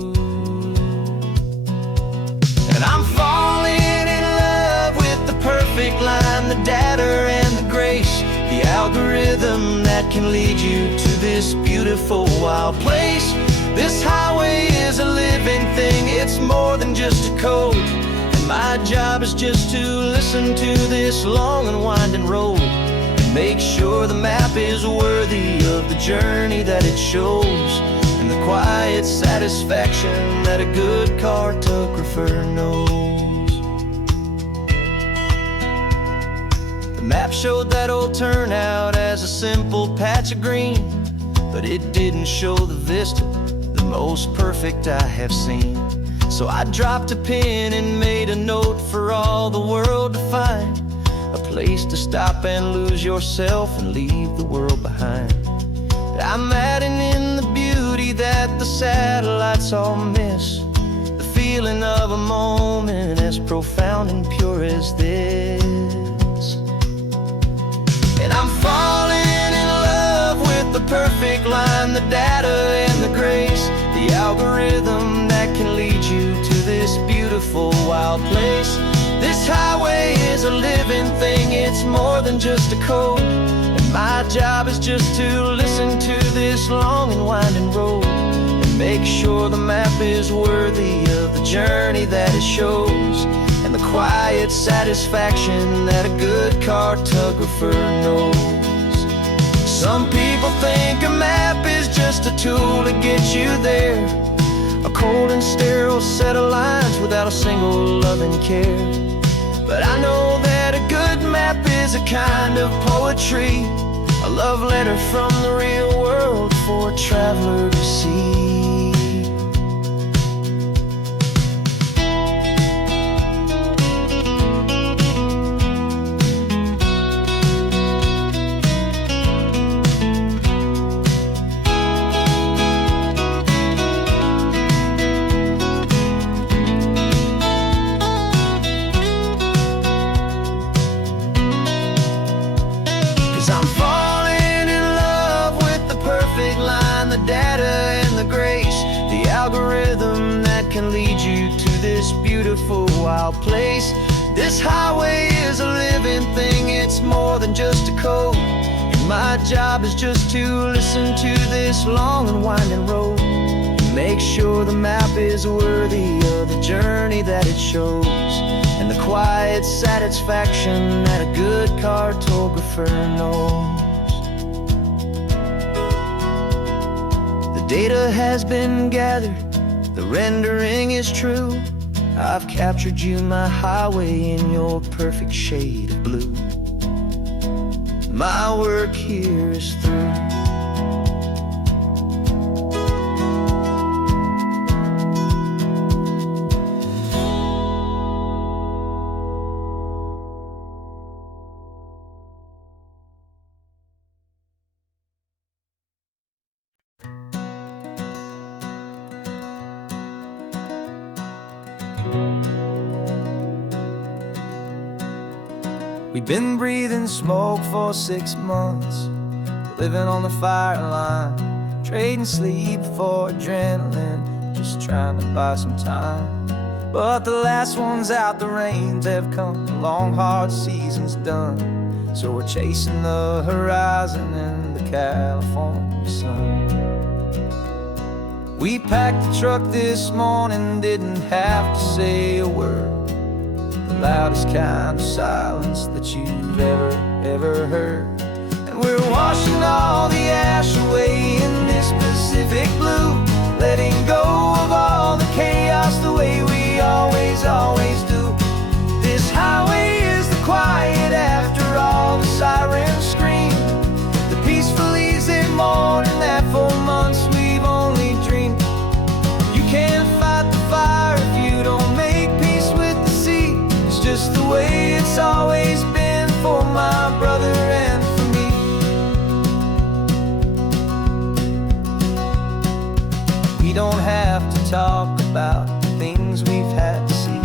And I'm falling in love with the perfect line, the data and the grace, the algorithm that can lead you to this beautiful wild place. This highway is a living thing, it's more than just a code. And my job is just to listen to this long and winding road and make sure the map is worthy of the journey that it shows, and the quiet satisfaction that a good cartographer knows. The map showed that old turnout as a simple patch of green, but it didn't show the vista, the most perfect I have seen. So I dropped a pin and made a note for all the world to find, a place to stop and lose yourself and leave the world behind. I'm adding in the beauty that the satellites all miss, the feeling of a moment as profound and pure as this. And I'm falling in love with the perfect line, the data and the grace, the algorithm that can lead you to this beautiful wild place. This highway is a living thing, it's more than just a code. And my job is just to listen to this long and winding road and make sure the map is worthy of the journey that it shows, and the quiet satisfaction that a good cartographer knows. Some people think a map is just a tool to get you there, a cold and sterile set of lines without a single loving care. But I know that a good map is a kind of poetry, a love letter from the real world for a traveler to see. 'Cause I'm falling in love with the perfect line, the data and the grace, the algorithm that can lead you to this beautiful wild place. This highway is a living thing, it's more than just a code. And my job is just to listen to this long and winding road and make sure the map is worthy of the journey that it shows, and the quiet satisfaction that a good cartographer knows. The data has been gathered, the rendering is true. I've captured you, my highway, in your perfect shade of blue. My work here is through. We've been breathing smoke for 6 months, living on the fire line, trading sleep for adrenaline, just trying to buy some time. But the last one's out, the rains have come, the long hard season's done, so we're chasing the horizon in the California sun. We packed the truck this morning, didn't have to say a word, the loudest kind of silence that you've ever heard. And we're washing all the ash away in this Pacific blue, letting go of all the chaos the way we always do. This highway is the quiet after all the sirens scream, the peaceful easy morning that for months we've only dreamed. You can't fight the fire if you don't make peace with the sea. It's just the way it's always been for my brother and for me. We don't have to talk about the things we've had to see,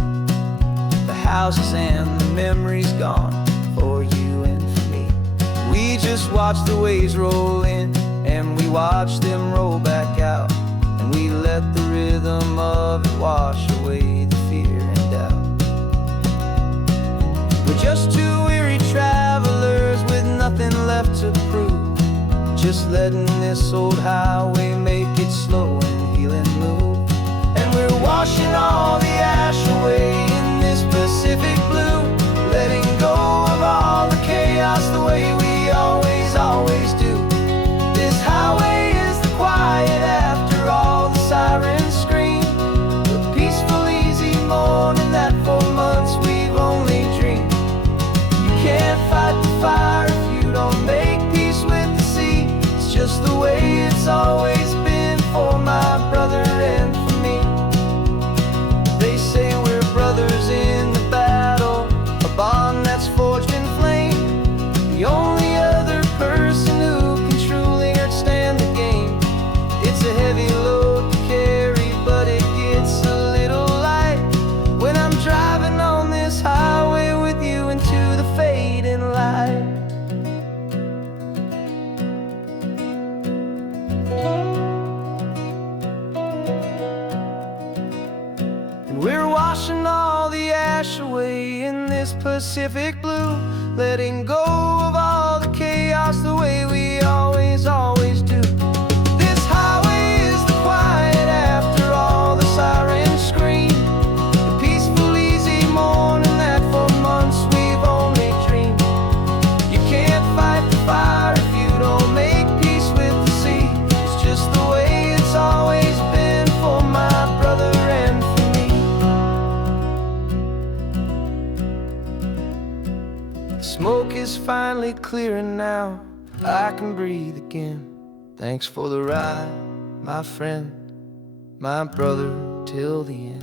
the houses and the memories gone for you and for me. We just watch the waves roll in and we watch them roll back out, and we let the rhythm of it wash away the fear and doubt. We're just two weary travelers with nothing left to prove, just letting this old highway make its slow and healing move. And we're washing all the ash away in this Pacific blue, letting go of all the chaos the way we always do. This highway is the quiet after all the sirens scream, the peaceful, easy morning that for months we've only dreamed. You can't fight the fire if you don't make peace with the sea. It's just the way it's always been for my brother and for me. They say we're brothers in the battle, a bond that's forged in flame. The only other person who can truly understand the game. It's a heavy load to carry, but it gets a little light when I'm driving on this highway with you into the fading light. And we're washing all the ash away in this Pacific blue, letting go of all the chaos the way we always do. This highway is the quiet after all the sirens scream, the peaceful, easy morning that for months we've only dreamed. You can't fight the fire if you don't make peace with the sea. It's just the way it's always been for my brother and for me. The smoke is finally clearing now, I can breathe again. Thanks for the ride, my friend, my brother, till the end.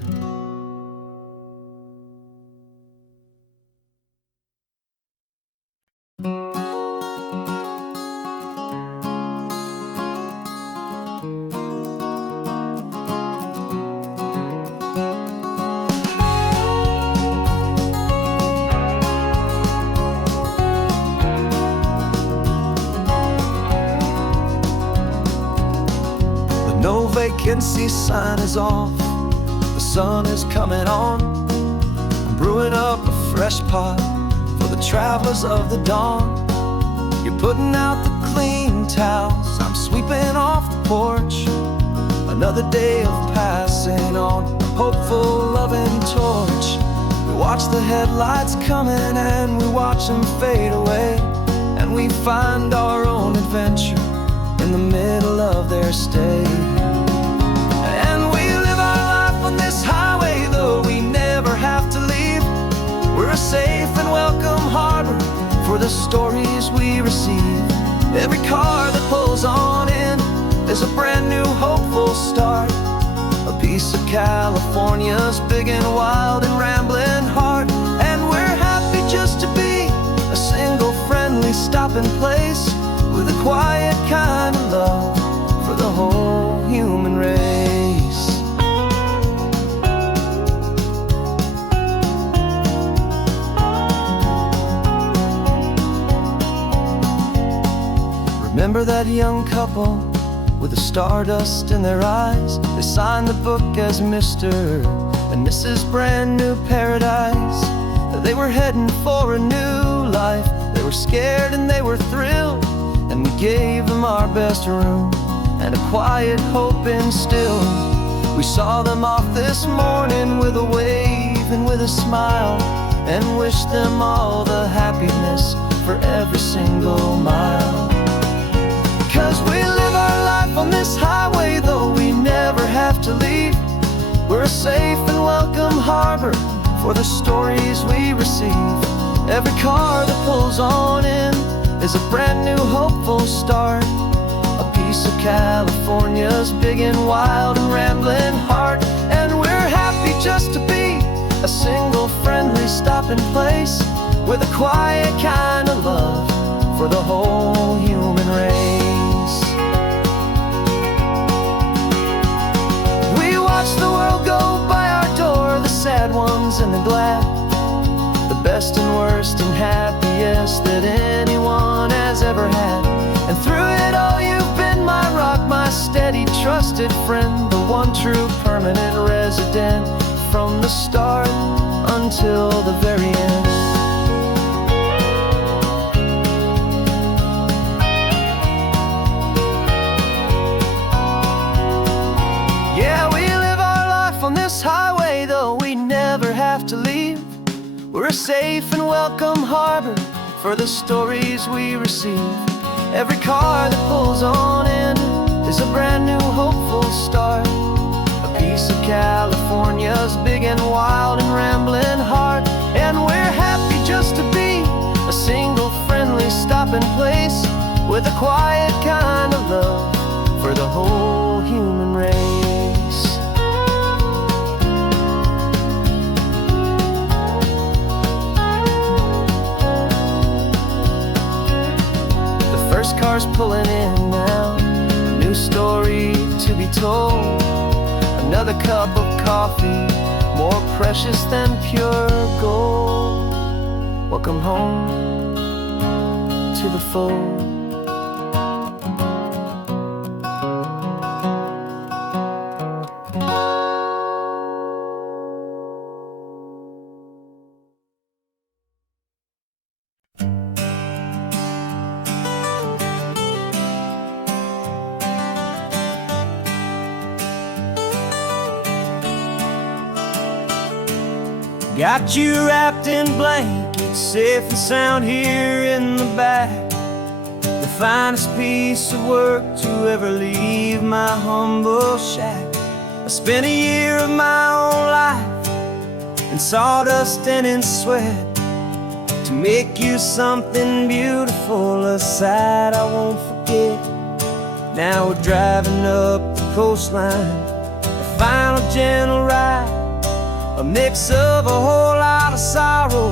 No vacancy sign is off, the sun is coming on. I'm brewing up a fresh pot for the travelers of the dawn. You're putting out the clean towels, I'm sweeping off the porch. Another day of passing on, a hopeful, loving torch. We watch the headlights coming and we watch them fade away, and we find our own adventure in the middle of their stay. And we live our life on this highway, though we never have to leave. We're a safe and welcome harbor for the stories we receive. Every car that pulls on in is a brand new hopeful start, a piece of California's big and wild and rambling heart. And we're happy just to be a single friendly stopping place, with a quiet kind of love for the whole human race. Remember that young couple with the stardust in their eyes? They signed the book as Mr. and Mrs. Brand New Paradise. They were heading for a new life. They were scared and they were thrilled, and we gave them our best room and a quiet hope instilled. We saw them off this morning with a wave and with a smile, and wished them all the happiness for every single mile. 'Cause we live our life on this highway, though we never have to leave. We're a safe and welcome harbor for the stories we receive. Every car that pulls on in is a brand new hopeful start, a piece of California's big and wild and rambling heart. And we're happy just to be a single friendly stopping place, with a quiet kind of love for the whole human race. We watch the world go by our door, the sad ones and the glad, the best and worst and happiest that anyone has ever had. And through it all you've been my rock, my steady, trusted friend, the one true permanent resident, from the start until the very end. have to leave. We're a safe and welcome harbor for the stories we receive. Every car that pulls on in is a brand new hopeful start. A piece of California's big and wild and rambling heart. And we're happy just to be a single friendly stopping place with a quiet kind of love for the whole human race. The first car's pulling in now, a new story to be told. Another cup of coffee, more precious than pure gold. Welcome home to the fold. Got you wrapped in blankets, safe and sound here in the back. The finest piece of work to ever leave my humble shack. I spent a year of my own life in sawdust and in sweat to make you something beautiful, a sight I won't forget. Now we're driving up the coastline, a final gentle ride, a mix of a whole lot of sorrow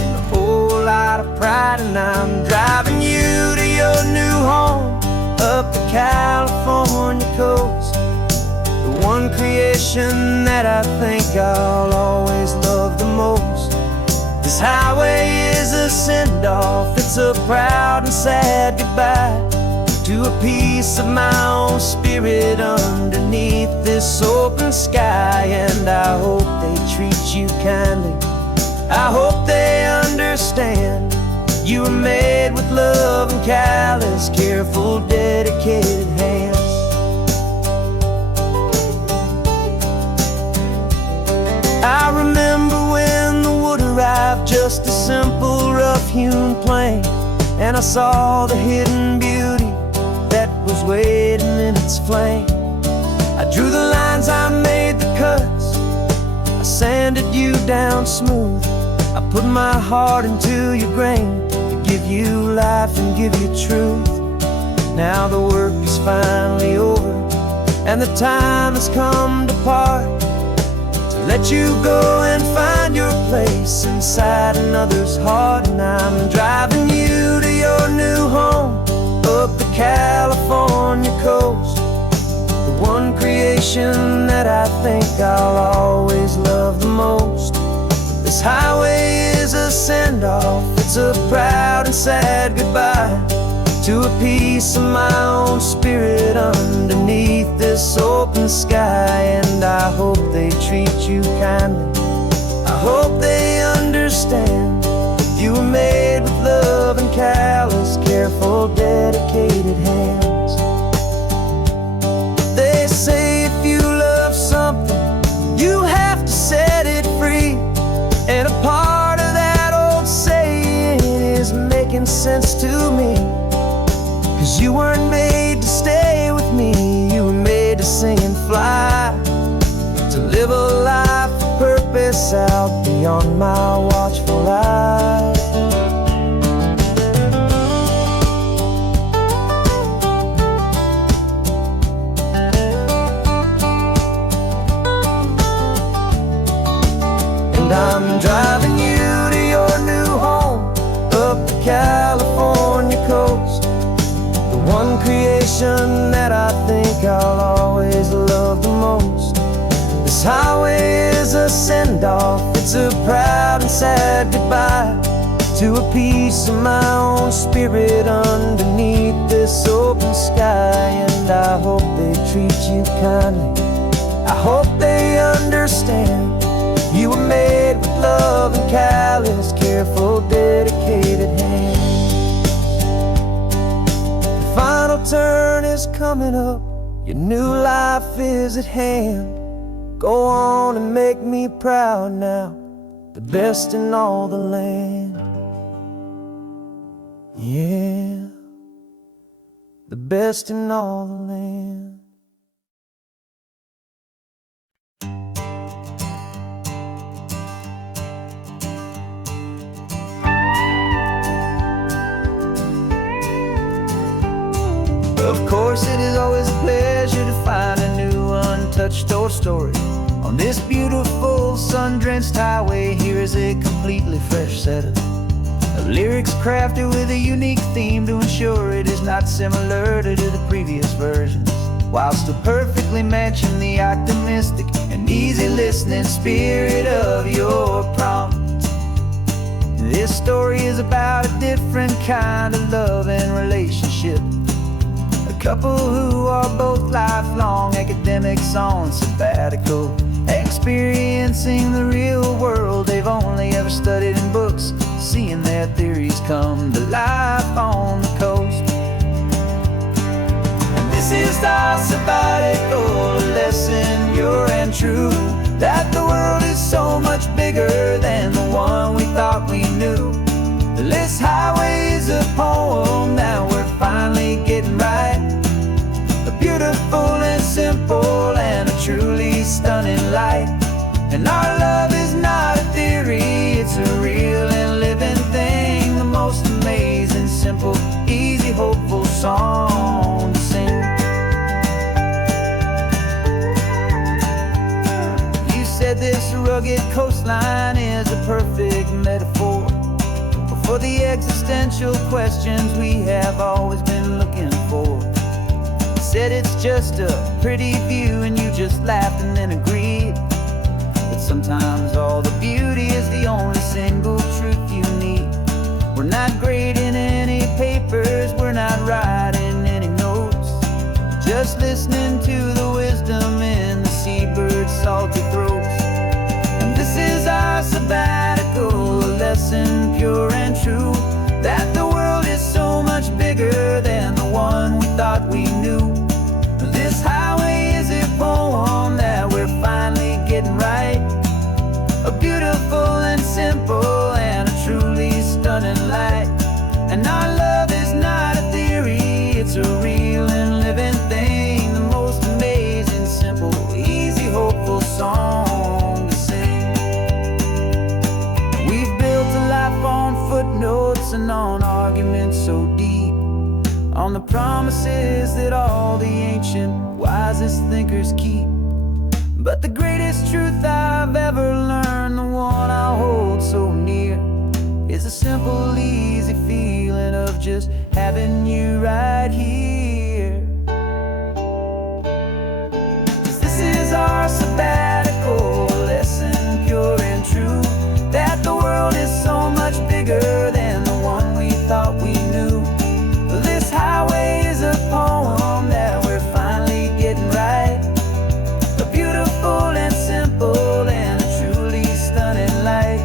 and a whole lot of pride. And I'm driving you to your new home up the California coast, the one creation that I think I'll always love the most. This highway is a send-off, it's a proud and sad goodbye to a piece of my own spirit underneath this open sky. And I hope they treat you kindly, I hope they understand you were made with love and callous, careful, dedicated hands. I remember when the wood arrived, just a simple rough-hewn plank, and I saw the hidden beauty that was waiting in its flame. I drew the lines, I made the cuts, I sanded you down smooth. I put my heart into your grain to give you life and give you truth. Now the work is finally over and the time has come to part, to let you go and find your place inside another's heart. And I'm driving you to your new home up the California coast, the one creation that I think I'll always love the most. This highway is a send-off, it's a proud and sad goodbye to a piece of my own spirit underneath this open sky. And I hope they treat you kindly, I hope they understand you were made with love and callous, careful, dedicated hands. They say if you love something, you have to set it free. And a part of that old saying is making sense to me, 'cause you weren't made to stay with me, you were made to sing and fly, to live a life of purpose out beyond my watchful eye. And I'm driving you to your new home up the California coast, the one creation that I think I'll always love the most. This highway is a send-off, it's a proud and sad goodbye to a piece of my own spirit underneath this open sky. And I hope they treat you kindly, I hope they understand you were made with love and callous, careful, dedicated hands. The final turn is coming up, your new life is at hand. Go on and make me proud now, the best in all the land. Yeah, the best in all the land. Of course, it is always a pleasure to find a new untouched story. On this beautiful sun-drenched highway, here is a completely fresh set of lyrics crafted with a unique theme to ensure it is not similar to the previous versions, while still perfectly matching the optimistic and easy listening spirit of your prompt. This story is about a different kind of love and relationship. A couple who are both lifelong academics on sabbatical, experiencing the real world they've only ever studied in books, seeing their theories come to life on the coast. And this is our sabbatical lesson, pure and true, that the world is so much bigger than the one we thought we knew. This highway is a poem that we're finally getting right. A beautiful and simple and a truly stunning light. And our love is not a theory, it's a real and living thing. The most amazing, simple, easy, hopeful song to sing. You said this rugged coastline is a perfect metaphor for the existential questions we have always been looking for. You said it's just a pretty view and you just laughed and then agreed. But sometimes all the beauty is the only single truth you need. We're not grading any papers, we're not writing any notes, just listening to the wisdom in the seabird's salty throats. And this is our sabbatical lesson, pure and true, that the world is so much bigger than the one we thought we knew. This highway is a poem that we're finally getting right. A beautiful and simple and a truly stunning light. And our love is not a theory, it's a real and living thing. The most amazing, simple, easy, hopeful song to sing. We've built a life on footnotes and on arguments so deep, on the promises that all the ancient, wisest thinkers keep. But the greatest truth I've ever learned, the one I hold so near, is a simple, easy feeling of just having you right here. 'Cause this is our sabbatical lesson, pure and true, that the world is so much bigger than the one we thought we knew. This highway is a poem that we're finally getting right. A beautiful and simple and a truly stunning light.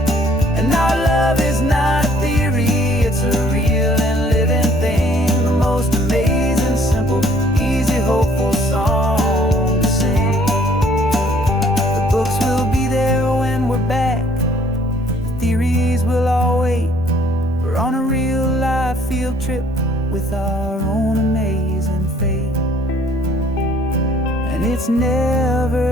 And our love is not a theory, it's a real and living thing. The most amazing, simple, easy, hopeful song to sing. The books will be there when we're back, the theories will all wait. We're on a real life field trip with our own amazing fate. And it's never